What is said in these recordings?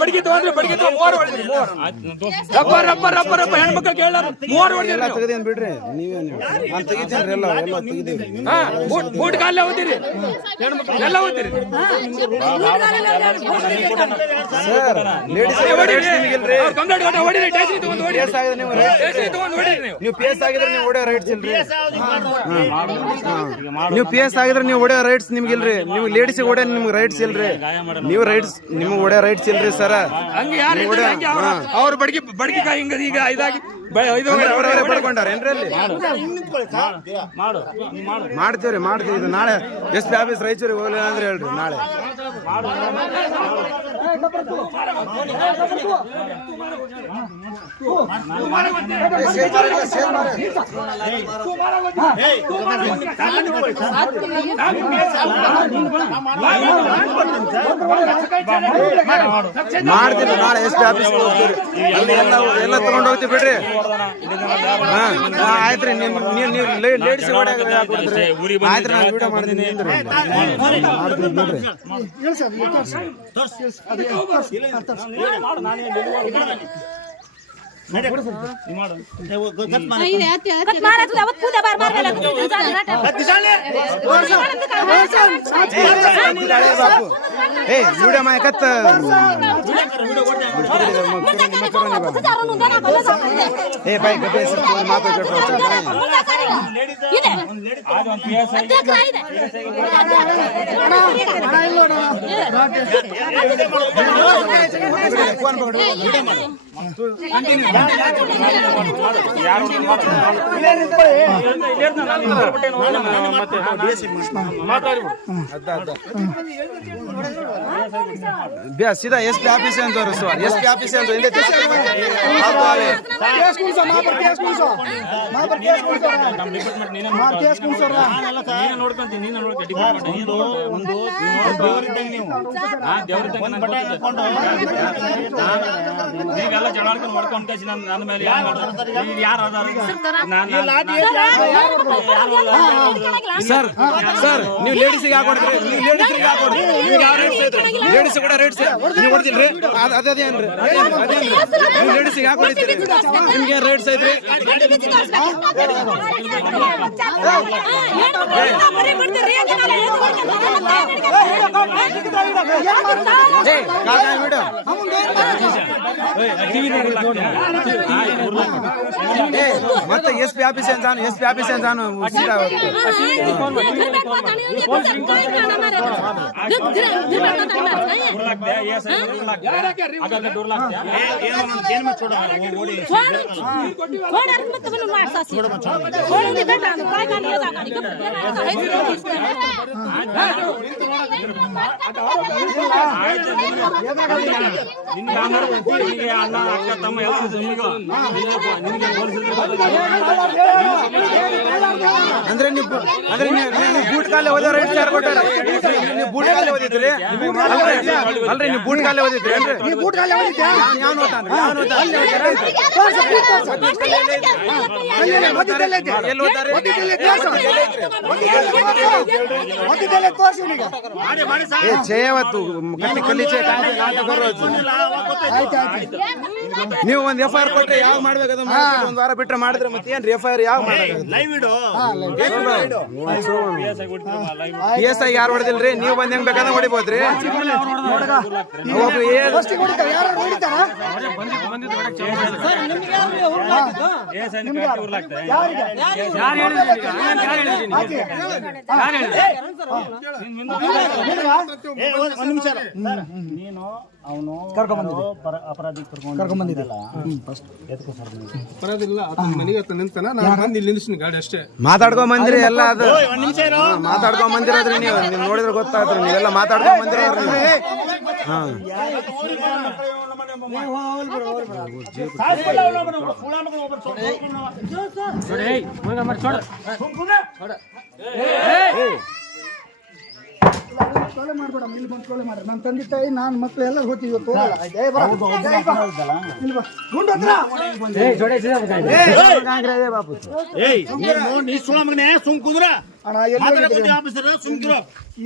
ಬಡಿಗೆ ತಗೊಂಡ್ರೆ ಬಡಿಗೆ ಹೆಣ್ಮಕ್ಳು ಕೇಳಾರ ಬಿಡ್ರಿ ಬೂಟ್ ಕಾಲೇ ಓದಿರಿ ಎಲ್ಲ ಓದಿರಿ ನೀವು ಪಿ ಎಸ್ ಆಗಿದ್ರೆ ನೀವು ಹೊಡೆಯೋ ರೈಟ್ಸ್ ಇಲ್ರಿ. ನೀವು ಪಿ ಎಸ್ ಆಗಿದ್ರೆ ನೀವು ಹೊಡೆಯೋ ರೈಟ್ಸ್ ನಿಮ್ಗಿಲ್ರಿ. ನೀವು ಲೇಡೀಸ್ ಹೊಡೆ ನಿಮ್ಗೆ ರೈಟ್ಸ್ ಇಲ್ರಿ. ನೀವು ರೈಟ್ಸ್ ನಿಮ್ಗೆ ಹೊಡೆಯೋ ರೈಟ್ಸ್ ಇಲ್ರಿ ಸರ. ಅವ್ರು ಬಡ್ಗಿ ಹಿಂಗ ಈಗ ಇದಾಗಿ ಬಡ್ಕೊಂಡಾರೇನ್ರಿ ಅಲ್ಲಿ? ಮಾಡ್ತೀವಿ ಇದು ನಾಳೆ ಎಸ್ ಪಿ ಆಫೀಸ್ ರಾಯಚೂರಿಗೆ ಹೋಗ್ಲಿಲ್ಲ ಅಂದ್ರೆ ಹೇಳ್ರಿ ನಾಳೆ. ಮಾಡ್ತೀವಿ ನಾಳೆ ಎಸ್ ಪಿ ಆಫೀಸ್ ಹೋಗ್ತೀವಿ. ಅಲ್ಲಿ ಎಲ್ಲ ತಗೊಂಡ್ ಹೋಗ್ತೀವಿ ಬಿಡ್ರಿ. ಆಯ್ತ್ರಿ ಲೇಡೀಸ್ ಆಯ್ತ್ರಿ ನಾನು ವಿಡಿಯೋ ಮಾಡ್ತೀನಿ ವಿಡಿಯೋ ಮಾಯಕತ್ತ ಏ ಬಾಯ್ ಗಬ್ಬೆ सीधा एसपी ऑफिस है तो एसपी ऑफिस है तो इंदे आपको आले केस कौन सा मां पर केस कौन सा ನಮ್ಮ ಡಿಪಾರ್ಟ್ಮೆಂಟ್ ನೀನೇ ನೀನೇ ನೋಡ್ಕೊಂತೀನಿ ನೀನೇ ನೋಡ್ಕೊ ಡಿಪಾರ್ಟ್ಮೆಂಟ್ ಒಂದು ದೇವರಿದ್ದಂಗೆ ನೀವು ದೇವರಿದ್ದಂಗೆ ನಾನು ಬಟ್ಟೆ ನೀವೆಲ್ಲ ಜಗಳಾಡ್ಕೊಂಡು ಹೊಡ್ಕೊಂಡು ಕಳಿಸಿ ನನ್ನ ಮೇಲೆ ಯಾರು ಮಾಡಿದ್ರು ಯಾರು ಸರ್ ಸರ್ ನೀವು ಲೇಡೀಸ್ಗೆ ಯಾಕೆ ಹೊಡ್ತೀರಿ? ನೀವು ಲೇಡೀಸ್ಗೆ ಯಾಕೆ ಹೊಡ್ತೀರಿ? ನಿಮ್ಗೆ ಯಾವ ರೇಟ್ಸ್ ಐತ್ರಿ? ಲೇಡೀಸ್ ಕೂಡ ರೇಟ್ಸ್ ನೀವು ಹೊಡ್ತೀರಿ? ಅದೇನ್ರಿ ನೀವು ಲೇಡೀಸ್ಗೆ ಯಾಕೆ ಹೊಡಿತೀರಿ? ನಿಮ್ಗೆ ರೇಟ್ಸ್ ಐತ್ರಿ? ಮತ್ತೆ ಎಸ್ ಪಿ ಆಫೀಸ್ ಅಂತಾನು ಎಸ್ ಪಿ ಆಫೀಸ್ ಅಂತಾನು ಅಂದ್ರೆ ನೀವು ಬೂಟ್ ಕಾಲೇ ಓದೋ ರೈಟ್ ಯಾರು ಕೊಟ್ಟಾರೆ? ನೀವು ಬೂಟ್ ಕಾಲೇ ಓದಿದ್ರಿ ಅಲ್ರಿ? ನೀವು ಬೂಟ್ ಕಾಲೇ ಓದಿದ್ರಿ ಅಲ್ರಿ? ನೀವು ಬೂಟ್ ಕಾಲೇ ಓದಿದ್ರಿ? ಯಾವನು ಓದ್ತಾನೆ? ಯಾವನು ಓದ್ತಾನೆ? ಎಲ್ಲಿ ಓದ್ತಾರೆ? చేయవద్దు కట్టి కలిచే ನೀವು ಒಂದು ಎಫ್ ಐ ಆರ್ ಕೊಟ್ರೆ ಯಾವ ಮಾಡ್ಬೇಕದ ಒಂದ್ ವಾರ ಬಿಟ್ರೆ ಮಾಡಿದ್ರೆ ಮತ್ತೆ ಏನ್ರಿ ಎಫ್ ಐ ಆರ್ ಯಾವ ಪಿ ಎಸ್ ಐ ಯಾರು ಹೊಡೆದಿಲ್ರಿ? ನೀವು ಬಂದ್ ಹೆಂಗ್ ಬೇಕಾದ್ರೆ ಹೊಡಿಬೋದ್ರಿ. ನೀನು ಅವನು ಅಪರಾಧಿ ಕರ್ಕೊಂಡ್ ಬಂದಿದ್ದಲ್ಲ ಮಾತಾಡ್ಕೊಂಡ್ ಬಂದ್ರಿ ಎಲ್ಲ ಅದು ಮಾತಾಡ್ಕೊಂಡ್ ಬಂದಿರೋದ್ರಿ ನೀವು ನೋಡಿದ್ರೆ ಗೊತ್ತಾದ್ರಿ ನೀವೆಲ್ಲ ಮಾತಾಡ್ಕೊಂಡ್ ಬಂದಿರೋದ್ರಿ ಕೊಲೆ ಮಾಡ್ಬೇಡ, ಇಲ್ಲಿ ಬಂದು ಕೊಲೆ ಮಾಡ್ರಿ. ನನ್ನ ತಂದೆ ತಾಯಿ ನಾನು ಮಕ್ಕಳು ಎಲ್ಲ ಹೋಗ್ತೀವಿ ಇವತ್ತು.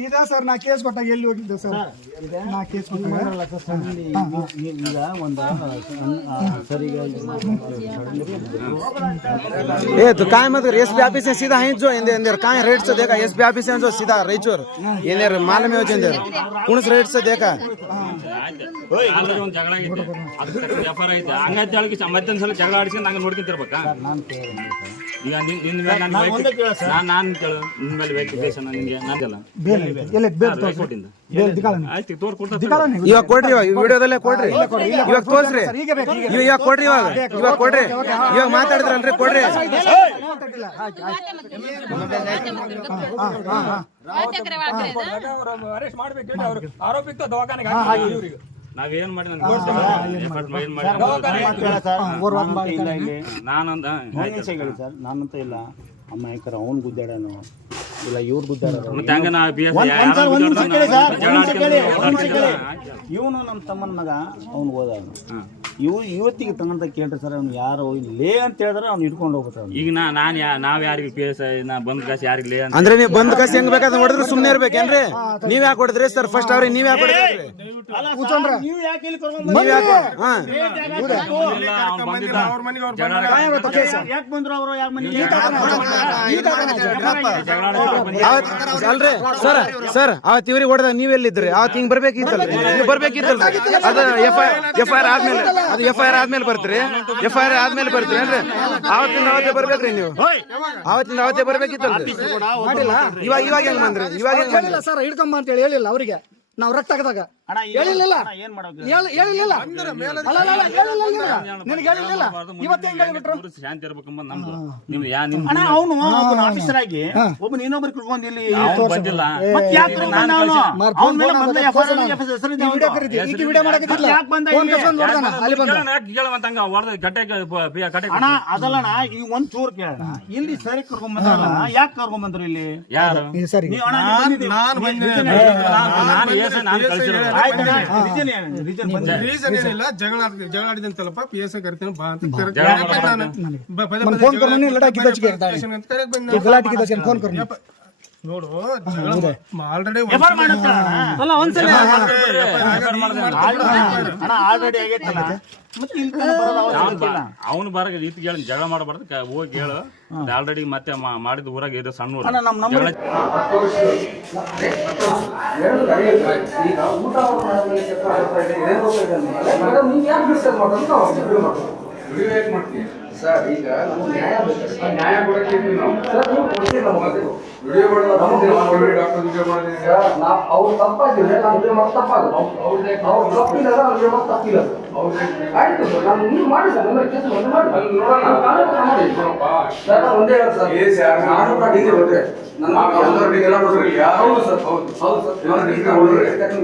ಈಗ ಸರ್ ನಾ ಕೇಸ್ ಕೊಟ್ಟಾಗ ಎಲ್ಲಿ ಹೋಗಿದ್ದೆ ಸರ್? ನಾ ಕೇಸ್ ಕೊಟ್ಟಾಗ ए तो काय मत कर एसपी ऑफिस से सीधा है जो इंदर काय रेट से देखा एसपी ऑफिस से जो सीधा रेचूर इंदर माल में हो इंदर कुणस रेट से देखा ಒಂದು ಜಗಳ ಆಗೈತೆ, ಅದಕ್ಕೆ ವ್ಯಾಪಾರ ಐತೆ. ಹಂಗೈತೆ ಹೇಳಕ್ಕೆ ಮಧ್ಯಾಹ್ನ ಸಲ ಜಗಳ ಆಡಿಸ್ಕೊಂಡು ನಂಗೆ ನೋಡ್ಕೊಂತಿರ್ಬೇಕಾ? ಈಗ ನಿನ್ನ ಮೇಲೆ ನಾನು ಕೇಳು, ನಿನ್ನ ಮೇಲೆ ವ್ಯಕ್ತಿಗೇಶ ನಿನ್ಗೆ ನಾನಲ್ಲ ಆಯ್ತು ತೋರ್ ಕೊಡ್ತಾ ಇವಾಗ ಕೊಡ್ರಿ, ಇವಾಗ ವಿಡಿಯೋದಲ್ಲೇ ಕೊಡ್ರಿ, ಇವಾಗ ತೋರ್ಸ್ರಿ, ಇವಾಗ ಕೊಡ್ರಿ, ಇವಾಗ ಕೊಡ್ರಿ, ಇವಾಗ ಮಾತಾಡಿದ್ರಲ್ರಿ ಕೊಡ್ರಿ. ಅರೆಸ್ಟ್ ಮಾಡ್ಬೇಕು, ಆರೋಪಿತ ದವಾಖಾನೆಗೆ ಇವ್ರಿಗೆ ನಾವೇನ್ ಮಾಡಿ ನಾನಂತ ಇಲ್ಲ ಅಮ್ಮ ಯಾಕಂದ್ರೆ ಅವ್ನು ಗುದ್ದಾಡನು ಇಲ್ಲ ಇವ್ರು ಗುದ್ದಾಡೋದು. ಇವನು ನಮ್ಮ ತಮ್ಮನ ಮಗ ಅವ್ನು ಹೋದವನು. ಇವತ್ತಿಗೆ ತಗೊಂತ ಕೇಳ್ರಿ ಸರ್, ಅವ್ನು ಯಾರು ಲೇ ಅಂತ ಹೇಳಿದ್ರೆ ಅವ್ನು ಇಟ್ಕೊಂಡು ಹೋಗ್ಬಿಟ್ರೆ. ಈಗ ನಾವ್ ಯಾರಿಗೆ ಪಿ ಎಸ್ ಐ ಬಂದ್ ಕಾಸು ಯಾರಿಗೆ ಲೇ ಅಂದ್ರೆ ನೀವು ಬಂದ್ ಕಾಸು ಹೆಂಗ್ ಬೇಕಾದ್ರೆ ಹೊಡೆದ್ರೆ ಸುಮ್ನೆ ಇರ್ಬೇಕೇನ್ರಿ? ನೀವ್ ಯಾಕೆ ಹೊಡೆದ್ರಿ ಸರ್? ಫಸ್ಟ್ ಅವ್ರಿಗೆ ನೀವ್ ಯಾಕೆ ಹೊಡೆದ್ರಿ? ನೀವು ಯಾಕೆ ಇಲ್ಲಿ ನೀವ್ ಯಾಕೆ ಯಾಕೆ ಬಂದ್ರು ಅವರು? ಯಾಕೆ ಮನೆ ಅಲ್ರಿ ಸರ್? ಸರ್ ಅವತ್ ಇವ್ರಿಗೆ ಹೊಡೆದಾಗ ನೀವ್ ಎಲ್ಲಿದ್ರಿ? ಅವತ್ ಹಿಂಗ್ ಬರ್ಬೇಕಿತ್ತಲ್ಲ, ನೀವು ಬರ್ಬೇಕಿತ್ತಲ್ರಿ. ಅದು ಎಫ್ ಐ ಆರ್ ಆದ್ಮೇಲೆ, ಅದು ಎಫ್ ಐ ಆರ್ ಆದ್ಮೇಲೆ ಬರ್ತೀರಿ, ಎಫ್ ಐ ಆರ್ ಆದ್ಮೇಲೆ ಬರ್ತೀರಿ ಅಂದ್ರೆ ಅವತ್ತಿಂದ ಅವತ್ತೇ ಬರ್ಬೇಕ್ರಿ ನೀವು. ಅವತ್ತಿಂದ ಅವತ್ತೇ ಬರ್ಬೇಕಿತ್ತಲ್ರಿ. ಇವಾಗ ಹೆಂಗ್ ಬಂದ್ರಿ? ಇವಾಗ ಹೆಂಗ್ ಬಂದ್ರಿ ಸರ್? ಹಿಡ್ಕೊಂಬ ಅಂತ ಹೇಳಿ ಹೇಳಿಲ್ಲ ಅವರಿಗೆ. ನಾವು ರಕ್ತ ತೆಗೆದಾಗ ಹೇಳಿಲ್ಲ, ಏನ್ ಮಾಡೋದು? ಹೇಳಿಲ್ಲ, ನಿನಗೆ ಹೇಳಿಲ್ಲ. ಇವತ್ತು ಹೆಂಗ್ ಹೇಳಿಬಿಟ್ರು? ಶಾಂತಿ ಇರ್ಬೇಕಂಬ ನಮ್ದು. ಅಣ್ಣ ಅವನು ಆಫೀಸರ್ ಆಗಿ ಒಬ್ಬನ ಇನ್ನೊಬ್ರು ಕುತ್ಕೊಂಡು ಇಲ್ಲಿ ಬಂದಿಲ್ಲ. ಅಣ್ಣ ಅದಲ್ಲಣ್ಣ, ಈಗ ಒಂದ್ ಚೂರ್ ಕೇಳೋಣ. ಇಲ್ಲಿ ಸರಿ ಕರ್ಕೊಂಡ್ ಬಂದ್ರಲ್ಲ, ಯಾಕೆ ಕರ್ಕೊಂಡ್ ಬಂದ್ರು ಇಲ್ಲಿ? ಯಾರು? ಸರಿ ರೀಸನ್ ಏನಿಲ್ಲ, ಜಗಳ ಆಡಿದಂತಲ್ಲಪ್ಪ ಪಿ ಎಸ್ ಐ ಕರಿತೀನಿ ಬಾ ಅಂತ ನೋಡು. ಆಲ್ರೆಡಿ ಆಲ್ರೆಡಿ ಆಗೈತಲ್ಲ, ಅವನು ಬರ ರೀತಿ ಹೇಳಿ ಜಗಳ ಮಾಡಬಾರ್ದು, ಹೋಗಿ ಹೇಳು. ಆಲ್ರೆಡಿ ಮತ್ತೆ ಮಾಡಿದ ಊರಾಗ ಇರೋ ಸಣ್ಣ ಊರು ಸರ್. ಈಗ ನ್ಯಾಯ ಕೊಡಕ್ಕೆ ಅವ್ರು ತಪ್ಪಾಗಿದ್ರೆ ತಪ್ಪಾಗುತ್ತೆ. ಆಯ್ತು ನಾನು ನೀವು ಮಾಡಿ ಸರ್, ಒಂದೇ ಹೇಳ ಸರ್, ನಾನು ಡಿಗ್ರಿ ಹೊಟ್ಟೆ ನನ್ನ